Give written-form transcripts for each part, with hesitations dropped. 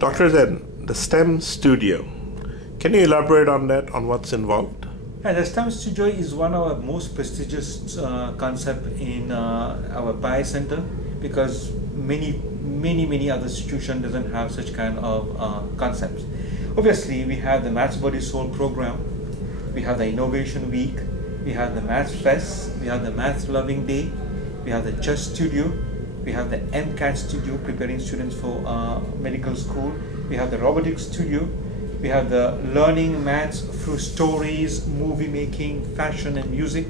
Dr. Zen, the STEM Studio. Can you elaborate on that, on what's involved? Yeah, the STEM Studio is one of our most prestigious concept in our PI Center, because many other institutions doesn't have such kind of concepts. Obviously, we have the Maths Body Soul program, we have the Innovation Week, we have the Maths Fest, we have the Maths Loving Day, we have the Chess Studio, we have the MCAT Studio preparing students for medical school, we have the Robotics Studio, we have the learning maths through stories, movie making, fashion and music,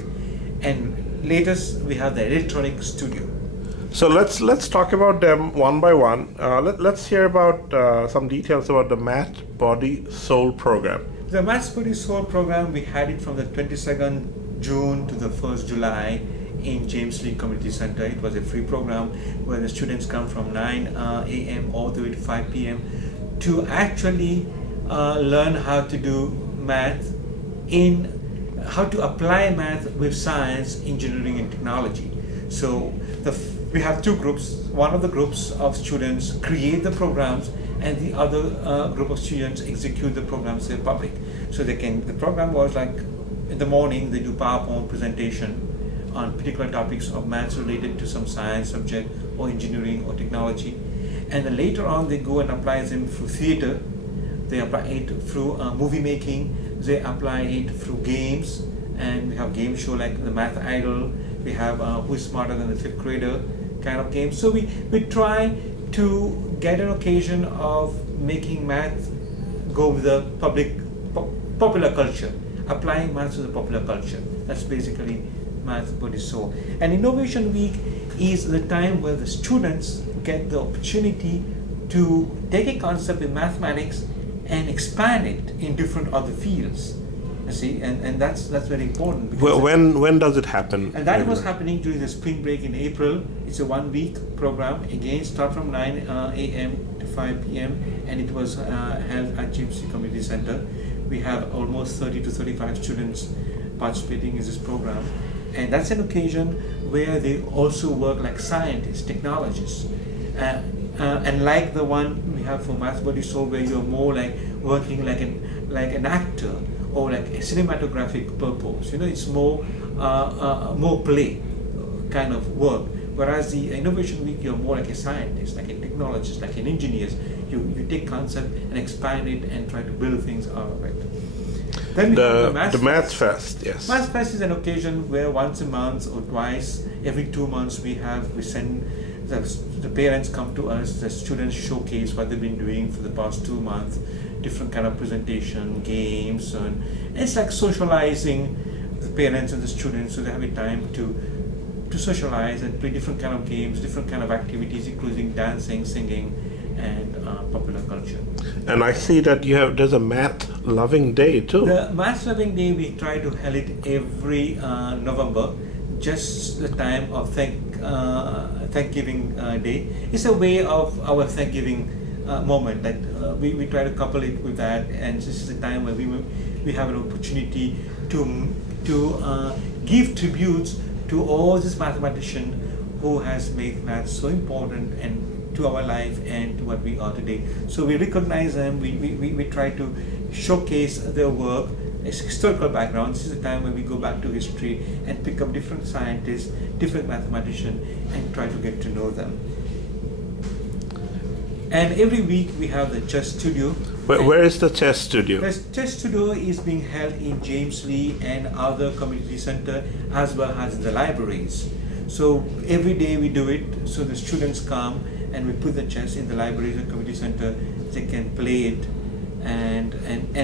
and latest we have the Electronic Studio. So let's talk about them one by one. Let's hear about some details about the Maths Body Soul program. The Maths Body Soul program, we had it from the 22nd June to the 1st July in James Lee Community Center. It was a free program where the students come from 9 a.m. all the way to 5 p.m. to actually learn how to do math, how to apply math with science, engineering and technology. So we have two groups. One of the groups of students create the programs and the other group of students execute the programs in public. So the program was like in the morning they do PowerPoint presentation on particular topics of maths related to some science subject or engineering or technology, and then later on they go and apply them through theater, they apply it through movie making, they apply it through games, and we have game show like the Math Idol, we have Who's Smarter Than the 5th Grader kind of games. So we try to get an occasion of making math go with the popular culture, applying math to the popular culture. That's basically Maths Body Soul. And Innovation Week is the time where the students get the opportunity to take a concept in mathematics and expand it in different other fields. You see, and that's very important. Well, when does it happen? And that was happening during the spring break in April. It's a 1-week program. Again, start from 9 a.m. to 5 p.m. and it was held at James Lee Community Center. We have almost 30 to 35 students participating in this program. And that's an occasion where they also work like scientists, technologists. And like the one we have for Maths Body Soul, where you're more like working like an actor or like a cinematographic purpose. You know, it's more play kind of work. Whereas the Innovation Week, you're more like a scientist, like a technologist, like an engineer. You take concept and expand it and try to build things out of it. Then the Maths Fest, yes. Maths Fest is an occasion where once a month or twice, every 2 months we send the parents come to us, the students showcase what they've been doing for the past 2 months, different kind of presentation, games, and it's like socializing the parents and the students, so they have a time to socialize and play different kind of games, different kind of activities, including dancing, singing, and popular culture. And I see that there's a Math Loving Day too. The Math Loving Day, we try to hold it every November, just the time of Thanksgiving Day. It's a way of our Thanksgiving moment that we try to couple it with that, and this is a time where we have an opportunity to give tributes to all these mathematicians who has made math so important and to our life and to what we are today. So we recognize them, we try to showcase their work, its historical background. This is a time when we go back to history and pick up different scientists, different mathematicians, and try to get to know them. And every week we have the Chess Studio. Where is the Chess Studio? The Chess Studio is being held in James Lee and other community center, as well as in the libraries. So every day we do it, so the students come and we put the chess in the libraries and community center, they can play it, and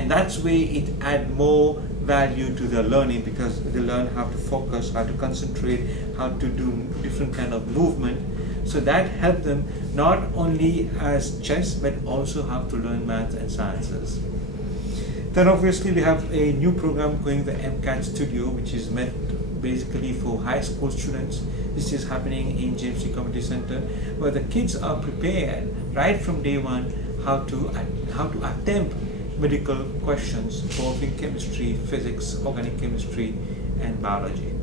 that's where it add more value to their learning, because they learn how to focus, how to concentrate, how to do different kind of movement. So that helped them not only as chess, but also how to learn math and sciences. Then obviously we have a new program going, the MCAT Studio, which is meant basically for high school students. This is happening in James Lee Community Center, where the kids are prepared right from day one how to attempt medical questions involving chemistry, physics, organic chemistry, and biology.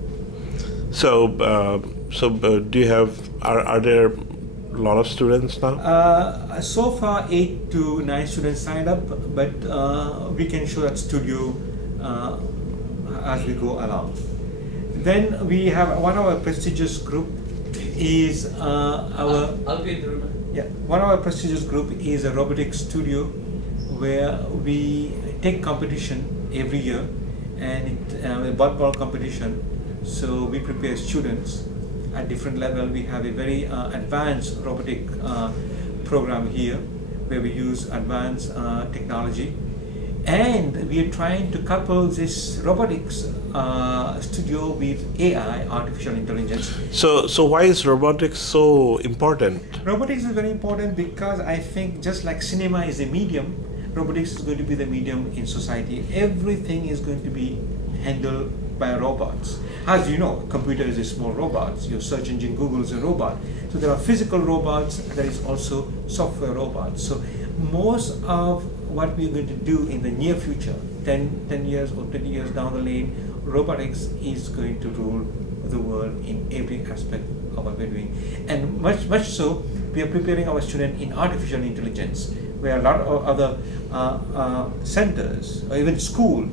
So, do you have? Are there lot of students now? So far, 8 to 9 students signed up, but we can show that studio as we go along. Then we have one of our prestigious group is one of our prestigious group is a Robotics Studio, where we take competition every year, and a ball competition. So we prepare students at different level. We have a very advanced robotic program here, where we use advanced technology, and we are trying to couple this robotics studio with AI, artificial intelligence. So why is robotics so important? Robotics is very important because I think just like cinema is a medium, robotics is going to be the medium in society. Everything is going to be handled by robots. As you know, computer is a small robot. Your search engine Google is a robot. So there are physical robots, there is also software robots. So most of what we're going to do in the near future, 10 years or 20 years down the lane, robotics is going to rule the world in every aspect of what we're doing. And much so, we are preparing our students in artificial intelligence, where a lot of other centers or even school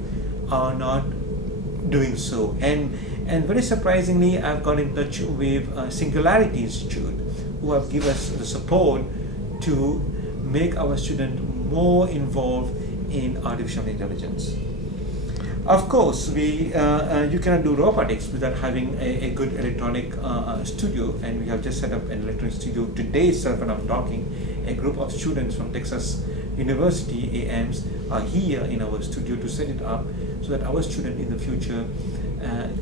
are not doing so. And very surprisingly, I've got in touch with Singularity Institute, who have given us the support to make our students more involved in artificial intelligence. Of course, you cannot do robotics without having a good electronic studio, and we have just set up an electronic studio today itself when I'm talking. A group of students from Texas University AMs are here in our studio to set it up so that our students in the future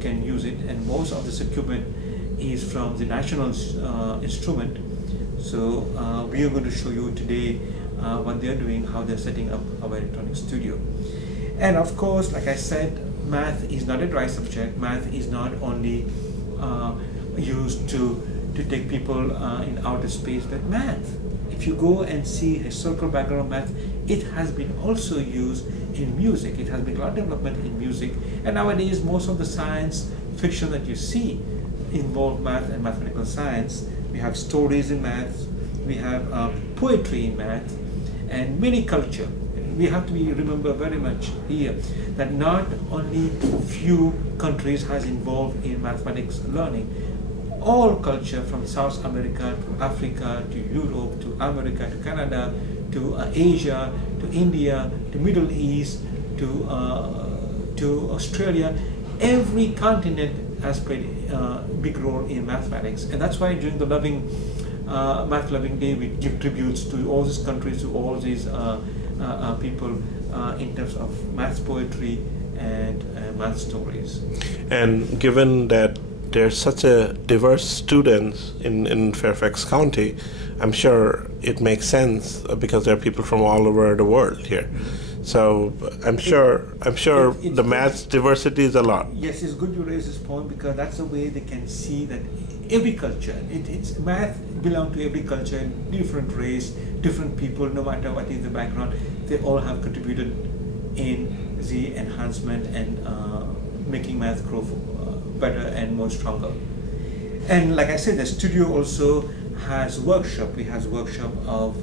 can use it, and most of this equipment is from the National Instrument. So we are going to show you today what they're doing, how they're setting up our electronic studio. And of course, like I said, math is not a dry subject. Math is not only used to take people in outer space, but math, if you go and see historical background of math, it has been also used in music. It has been a lot of development in music. And nowadays, most of the science fiction that you see involve math and mathematical science. We have stories in math, we have poetry in math, and many culture. We have to remember very much here that not only few countries has involved in mathematics learning. All culture from South America to Africa to Europe to America to Canada to Asia to India to Middle East to Australia, every continent has played a big role in mathematics. And that's why during the Math Loving Day, we give tributes to all these countries, to all these people in terms of math poetry and math stories. And given that there's such a diverse students in Fairfax County, I'm sure it makes sense because there are people from all over the world here. So I'm sure the math diversity is a lot. Yes, it's good you raise this point, because that's the way they can see that every culture, it's math belongs to every culture, different race, different people, no matter what is the background, they all have contributed in the enhancement and making math grow better and more stronger. And like I said, the studio also has workshop. We have workshop of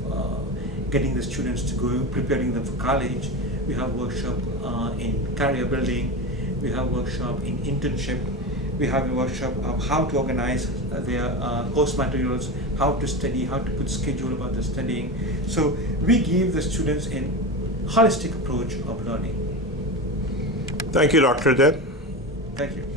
getting the students to go, preparing them for college. We have workshop in career building. We have workshop in internship. We have a workshop of how to organize their course materials, how to study, how to put schedule about the studying. So we give the students a holistic approach of learning. Thank you, Dr. Dev. Thank you.